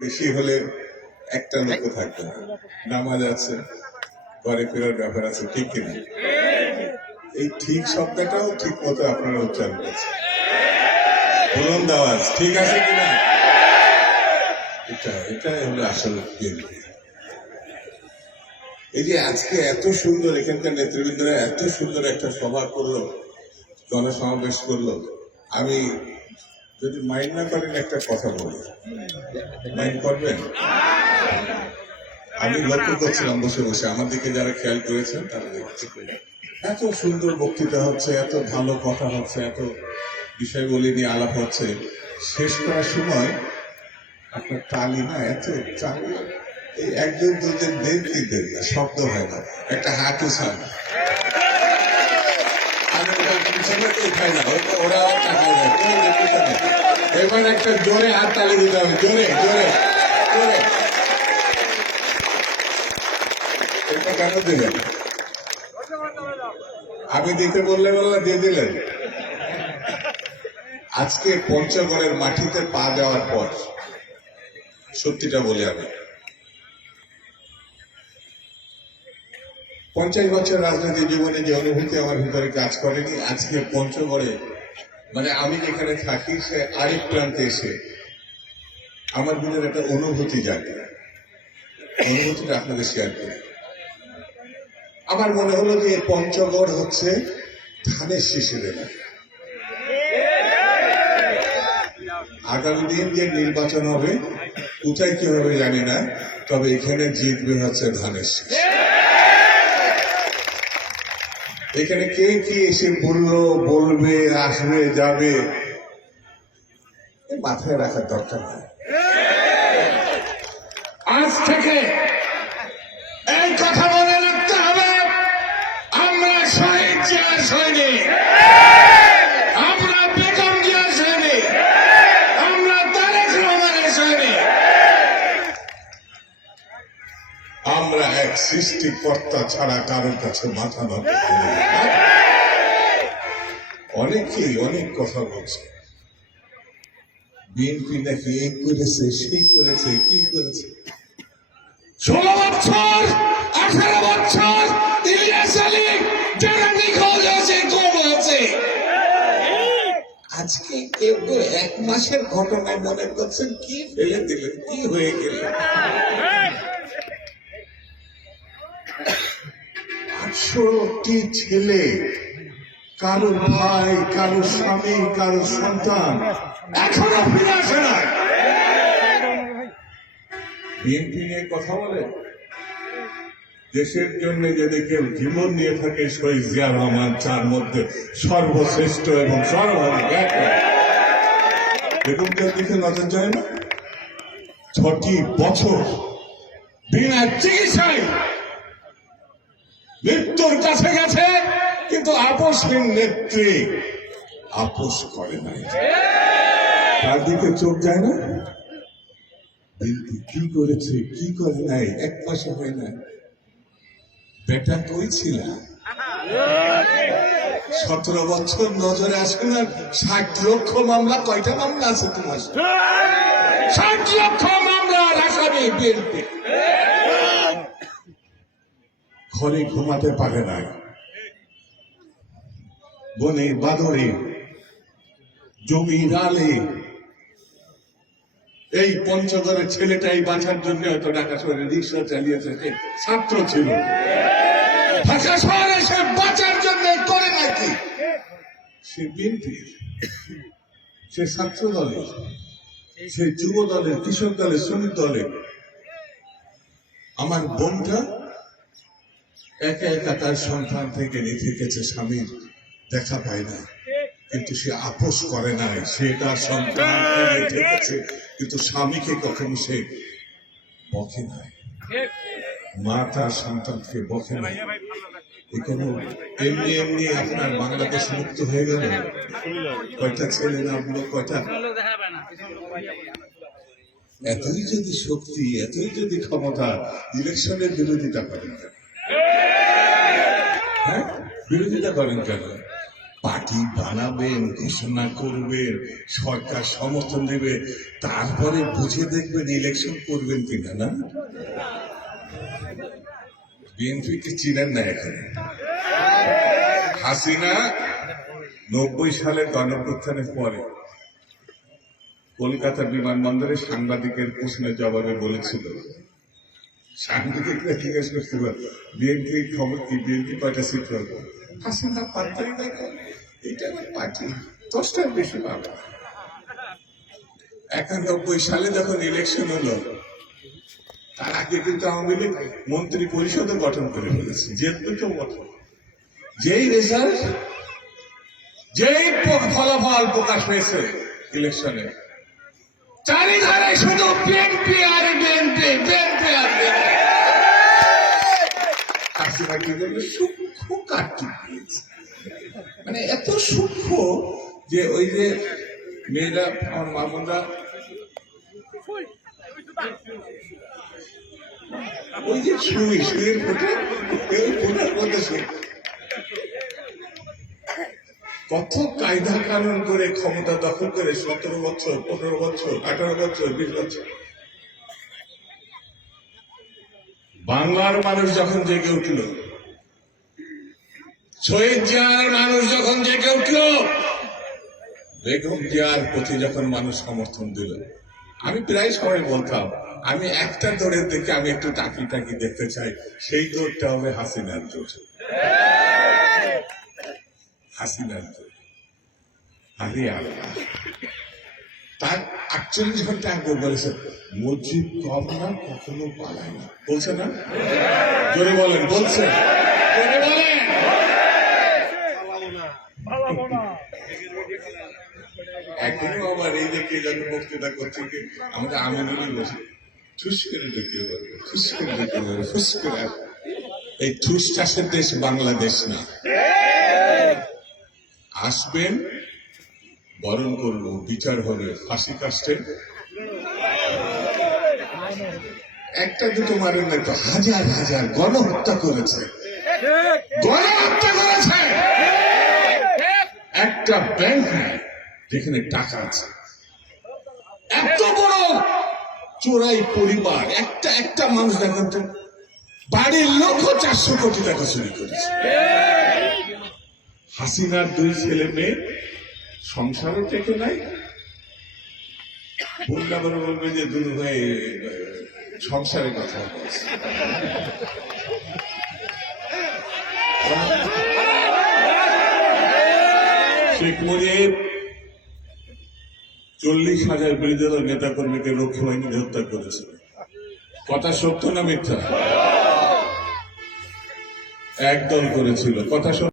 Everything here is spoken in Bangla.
বেশি হলে একটা লোক থাকবে না, নামাজ আছে, ঘরে ফেরার ব্যাপার আছে, ঠিক কিনা? এই ঠিক শব্দটাও ঠিক মতো আপনারা উচ্চারণ করছেন, বুলন্দ আওয়াজ, ঠিক আছে কিনা? এটাই হলো আসল বিএনপি। এই যে আজকে এত সুন্দর এখানকার নেতৃবৃন্দরা এত সুন্দর একটা সভা করলো, জনসমাবেশ করলো, আমি যদি মাইন্ড না করেন একটা কথা বলি, মাইন্ড করবেন? আমি লক্ষ্য করছিলাম বসে বসে, আমার দিকে যারা খেয়াল করেছেন তারা দেখছে এত সুন্দর বক্তৃতা হচ্ছে, এত ভালো কথা হচ্ছে, এত বিষয়গুলি নিয়ে আলাপ হচ্ছে, শেষ করার সময় আপনার টালি না, এত টালি, এই একজন দুজন দেন তিনজন না, শব্দ হয় না, একটা হাঁটু ছাড় এবার একটা জোরে হাত তালি দিতে হবে, জোরে জোরে জোরে। এটা কেন দিলেন? আমি দিতে বললে দিয়ে দিলেন। আজকে পঞ্চগড়ের মাটিতে পা দেওয়ার পর সত্যিটা বলে আমি 50 বছর রাজনৈতিক জীবনে যে অনুভূতি আমার ভিতরে কাজ করেনি, আজকে পঞ্চগড়ে মানে আমি যেখানে থাকি সে আরেক প্রান্তে এসে আমার ভিতরে একটা অনুভূতি জাগে, অনুভূতিটা আপনাদের শেয়ার করি। আমার মনে হলো যে পঞ্চগড় হচ্ছে ধানের শীষের এলাকা। আগামী দিন যে নির্বাচন হবে, কোথায় কি হবে জানি না, তবে এখানে জিতবে হচ্ছে ধানের শীষ। এখানে কে কি এসে বললো, বলবে, আসবে, যাবে, মাথায় রাখার দরকার নেই। আজ থেকে এই কথা মনে রাখতে হবে, আমরা শহীদ জিয়ার সৈনিক, আমরা বেগম জিয়ার সৈনিক, আমরা তারেক রহমানের সৈনিক, আমরা এক সৃষ্টিকর্তা ছাড়া কারোর কাছে মাথা নত করি না। অনেকেই অনেক কথা বলছে, বিএনপি নাকি এই করেছে, সেই করেছে, কি করেছে। 16 বছর 18 বছর ইলিয়াস আলী যারা নিখোঁজ হয়েছে, গুম হয়েছে, আজকে কেউ কেউ 1 মাসের ঘটনায় মনে করছেন কি ফেলে দিলেন, কি হয়ে গেল। 800টি ছেলে, কারোর ভাই, কারোর স্বামী, কারোর সন্তান এখনো ফিরে আসে না। বিএনপি নিয়ে কথা বলে, দেশের জন্য যদি কেউ জীবন নিয়ে থাকে শহীদ জিয়া রহমান, তার মধ্যে সর্বশ্রেষ্ঠ এবং সর্বাধিক এক। বেগমদের দিকে নজর যায় না? 6টি বছর বিনা চিকিৎসায় মৃত্যুর কাছে গেছে, কিন্তু আপোষহীন নেত্রী আপোষ করে নাই। তার দিকে চোখ যায় না? বিএনপি কি করেছে, কি করে নাই, 1 মাসে হয় না। বেটা কই ছিল? 17 বছর নজরে আসবে না। 60 লক্ষ মামলা, কয়টা মামলা আছে তোমার? 60 লক্ষ মামলার আসামি বিএনপি। ঘরে ঘুমাতে পারে না, বনে বাদরে জমি রালে। এই পঞ্চগড়ের ছেলেটাই বাঁচার জন্য হয়তো ঢাকা শহরে রিক্সা চালিয়েছে, ছাত্র ছিল। ঢাকা শহরে সে বাঁচার জন্য করে নাকি? সে বিএনপি, সে ছাত্র দলের, সে যুব দলের, কৃষক দলের, শ্রমিক দলের। আমার বোনটা একা একা তার সন্তান থেকে নিতে গেছে, স্বামীর দেখা পায় না, কিন্তু সে আপোষ করে নাই। সে তার সন্তান থেকেছে, কিন্তু স্বামীকে কখনো সে বকে নাই। মা তার সন্তানকে বকে নাই। এখানে এমনি এমনি আপনার বাংলাদেশ মুক্ত হয়ে গেল। কয়টা ছেলে না বলো, কয়টা? এতই যদি শক্তি, এতই যদি ক্ষমতা, ইলেকশনের বিরোধিতা করেন কেন? হ্যাঁ, বিরোধিতা করেন কেন? পার্টি পার্টি বানাবেন, ঘোষণা করবেন, সরকার সমর্থন দেবে, তারপরে বুঝে দেখবেন ইলেকশন করবেন কিনা। না, বিএনপিকে চিনেন না এখন। হাসিনা 90 সালের গণঅভ্যুত্থানের পরে কলকাতা বিমানবন্দরে সাংবাদিকের প্রশ্নের জবাবে বলেছিল, সাংবাদিকরা জিজ্ঞেস করছিল বিএনপি খবর কি, বিএনপি কয়টা সিট পাবে? হাসিনা পাত্তাই না, এটা আমার পার্টি 10টার বেশি পাবে। 91 সালে যখন ইলেকশন হলো, তার আগে কিন্তু আওয়ামী লীগ মন্ত্রী পরিষদও গঠন করে ফেলেছে, জিতবে তো গঠন। যেই রেজাল্ট, যেই ফলাফল প্রকাশ হয়েছে ইলেকশনে, চারিধারে শুধু বিএনপি আর বিএনপি, বিএনপি আর বিএনপি। হাসিনা কি বলবে, সূক্ষ্ম কাটটি দিয়েছে, মানে এত সূক্ষ্ম যে ওই যে মেয়েরা, আমার মামুনরা ওই যে সুইয়ের ফোটে ফোটার মধ্যে কত কায়দা কানুন করে ক্ষমতা দখল করে 17 বছর, 15 বছর, 18 বছর, 20 বছর। বাংলার মানুষ যখন জেগে উঠল, শহীদ জিয়ার মানুষ যখন জেগে উঠল, বেগম জিয়ার প্রতি যখন মানুষ সমর্থন দিল, আমি প্রায় সময় বলতাম, আমি একটা দৌড়ের দিকে আমি একটু টাকি টাকি দেখতে চাই, সেই দৌড়টা হবে হাসিনার দৌড়। হাসিনার দৌড়। আরে আল্লাহ, তার 48 ঘন্টা আগে বলেছে মসজিদ কম না, কখনো পালায় না, বলছে না? জোরে বলেন, বলছে, জোরে বলেন। এখনো আবার এই যে কে যেন বক্তৃতা করছে, কি আমাদের আমিনুলই বসে ঠুস করে ঢুকিয়ে বলবে, ঠুস করে ঢুকিয়ে বলবে, ফুস করে। এই ঠুস চাষের দেশ বাংলাদেশ না। আসবেন, বরণ করবো, বিচার হবে, ফাঁসি কাস্টে একটা দুটো মারেন না তো, হাজার হাজার গণহত্যা করেছে, গণহত্যা করেছে। একটা ব্যাংক নাই যেখানে টাকা আছে, এত বড় চোরাই পরিবার, একটা মানুষ দেখেন তো, বাড়ির লোক 400 কোটি টাকা চুরি করেছে। হাসিনার 2 ছেলে মেয়ে সংসারও টেকে নাই। বললে আবার বলবে যে দুই ভাই সংসারের কথা বলছে। শেখ মুজিব 40,000 বিরোধী দলের নেতা কর্মীকে রক্ষী বাহিনী হত্যা করেছে। কথা সত্য না মিথ্যা? একদল করেছিল, কথা সত্য।